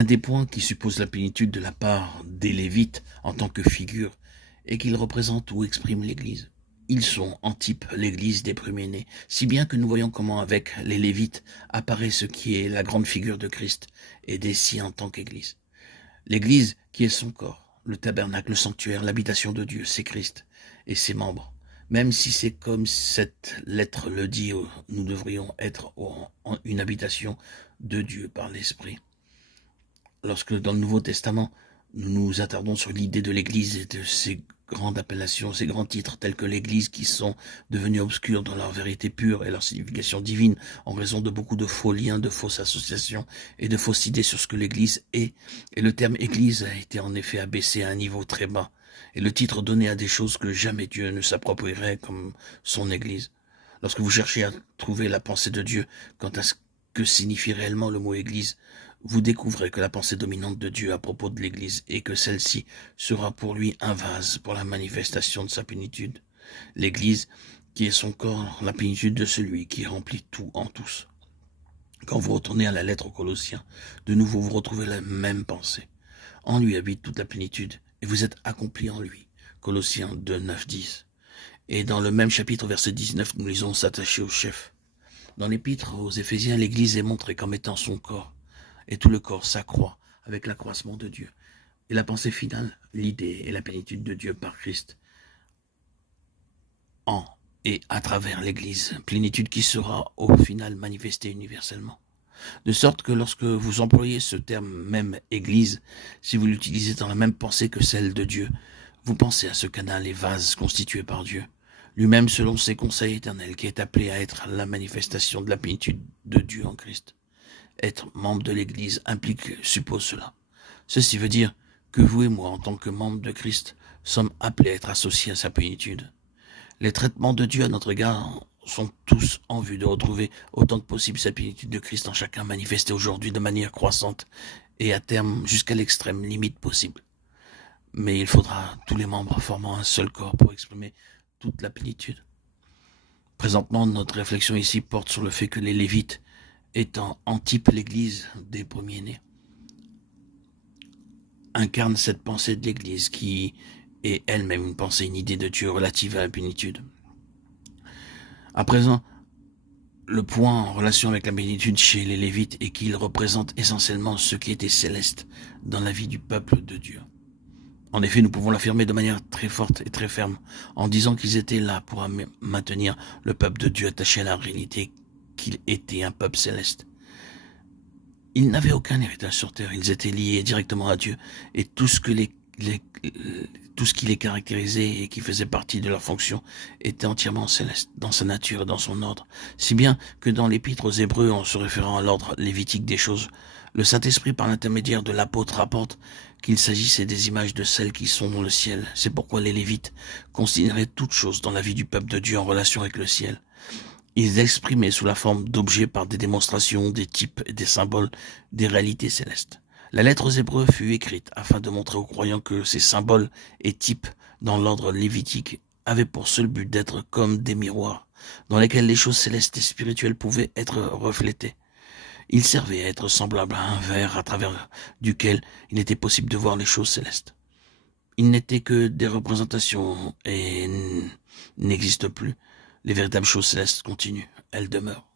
Un des points qui suppose la plénitude de la part des Lévites en tant que figure est qu'ils représentent ou expriment l'Église. Ils sont en type l'Église des premiers-nés, si bien que nous voyons comment avec les Lévites apparaît ce qui est la grande figure de Christ et des siens en tant qu'Église. L'Église qui est son corps, le tabernacle, le sanctuaire, l'habitation de Dieu, c'est Christ et ses membres. Même si c'est comme cette lettre le dit, nous devrions être en une habitation de Dieu par l'Esprit. Lorsque dans le Nouveau Testament, nous nous attardons sur l'idée de l'Église et de ses grandes appellations, ces grands titres tels que l'Église qui sont devenus obscurs dans leur vérité pure et leur signification divine en raison de beaucoup de faux liens, de fausses associations et de fausses idées sur ce que l'Église est. Et le terme Église a été en effet abaissé à un niveau très bas et le titre donné à des choses que jamais Dieu ne s'approprierait comme son Église. Lorsque vous cherchez à trouver la pensée de Dieu quant à ce que signifie réellement le mot Église, vous découvrez que la pensée dominante de Dieu à propos de l'Église est que celle-ci sera pour lui un vase pour la manifestation de sa plénitude. L'Église, qui est son corps, la plénitude de celui qui remplit tout en tous. Quand vous retournez à la lettre aux Colossiens, de nouveau vous retrouvez la même pensée. En lui habite toute la plénitude, et vous êtes accomplis en lui. Colossiens 2, 9, 10. Et dans le même chapitre, verset 19, nous lisons s'attacher au chef. Dans l'épître aux Éphésiens, l'Église est montrée comme étant son corps. Et tout le corps s'accroît avec l'accroissement de Dieu. Et la pensée finale, l'idée et la plénitude de Dieu par Christ en et à travers l'Église, plénitude qui sera au final manifestée universellement. De sorte que lorsque vous employez ce terme même Église, si vous l'utilisez dans la même pensée que celle de Dieu, vous pensez à ce canal et vase constitué par Dieu, lui-même selon ses conseils éternels, qui est appelé à être la manifestation de la plénitude de Dieu en Christ. Être membre de l'Église suppose cela. Ceci veut dire que vous et moi, en tant que membres de Christ, sommes appelés à être associés à sa plénitude. Les traitements de Dieu à notre égard sont tous en vue de retrouver autant que possible sa plénitude de Christ en chacun, manifestée aujourd'hui de manière croissante et à terme jusqu'à l'extrême limite possible. Mais il faudra tous les membres formant un seul corps pour exprimer toute la plénitude. Présentement, notre réflexion ici porte sur le fait que les Lévites, étant en type l'Église des premiers-nés, incarne cette pensée de l'Église qui est elle-même une pensée, une idée de Dieu relative à la plénitude. À présent, le point en relation avec la plénitude chez les Lévites est qu'ils représentent essentiellement ce qui était céleste dans la vie du peuple de Dieu. En effet, nous pouvons l'affirmer de manière très forte et très ferme en disant qu'ils étaient là pour maintenir le peuple de Dieu attaché à la réalité qu'il était un peuple céleste. Ils n'avaient aucun héritage sur terre, ils étaient liés directement à Dieu et tout ce qui les caractérisait et qui faisait partie de leur fonction était entièrement céleste, dans sa nature et dans son ordre. Si bien que dans l'épître aux Hébreux, en se référant à l'ordre lévitique des choses, le Saint-Esprit par l'intermédiaire de l'apôtre rapporte qu'il s'agissait des images de celles qui sont dans le ciel. C'est pourquoi les Lévites considéraient toutes choses dans la vie du peuple de Dieu en relation avec le ciel. Ils exprimaient sous la forme d'objets par des démonstrations, des types et des symboles des réalités célestes. La lettre aux Hébreux fut écrite afin de montrer aux croyants que ces symboles et types dans l'ordre lévitique avaient pour seul but d'être comme des miroirs dans lesquels les choses célestes et spirituelles pouvaient être reflétées. Ils servaient à être semblables à un verre à travers duquel il était possible de voir les choses célestes. Ils n'étaient que des représentations et n'existent plus. Les véritables choses célestes continuent, elles demeurent.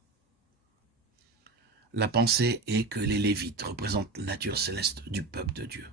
La pensée est que les Lévites représentent la nature céleste du peuple de Dieu.